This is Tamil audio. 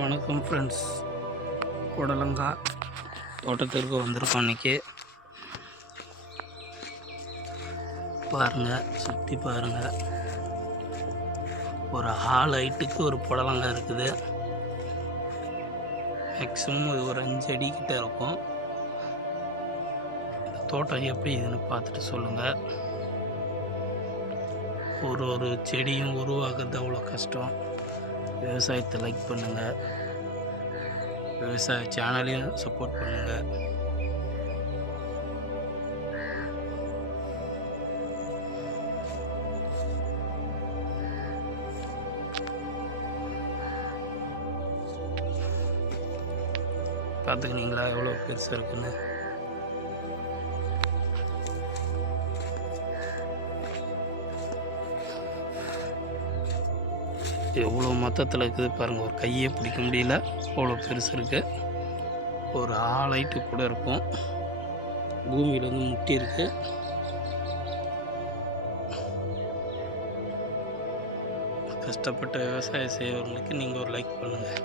வணக்கம் ஃப்ரெண்ட்ஸ், புடலங்காய் தோட்டத்திற்கு வந்திருக்கோம். இன்றைக்கி பாருங்கள், சுற்றி பாருங்கள். ஒரு ஹால் ஹைட்டுக்கு ஒரு புடலங்காய் இருக்குது. மேக்ஸிமம் இது ஒரு 5 அடி கிட்ட இருக்கும். தோட்டம் எப்படி இதுன்னு பார்த்துட்டு சொல்லுங்கள். ஒரு செடியும் உருவாக்குறது அவ்வளோ கஷ்டம். விவசாயத்தை லைக் பண்ணுங்கள், விவசாய சேனலையும் சப்போர்ட் பண்ணுங்கள். பார்த்துக்கினீங்களா எவ்வளோ பெருசாக இருக்குன்னு? எவ்வளோ மொத்தத்தில் இருக்குது பாருங்கள். ஒரு கையே பிடிக்க முடியல, அவ்வளோ பெருசு இருக்குது. ஒரு ஆளைட்டு கூட இருக்கும். பூமியில் வந்து முட்டி இருக்குது. கஷ்டப்பட்ட விவசாயம் செய்கிறவங்களுக்கு நீங்கள் ஒரு லைக் பண்ணுங்கள்.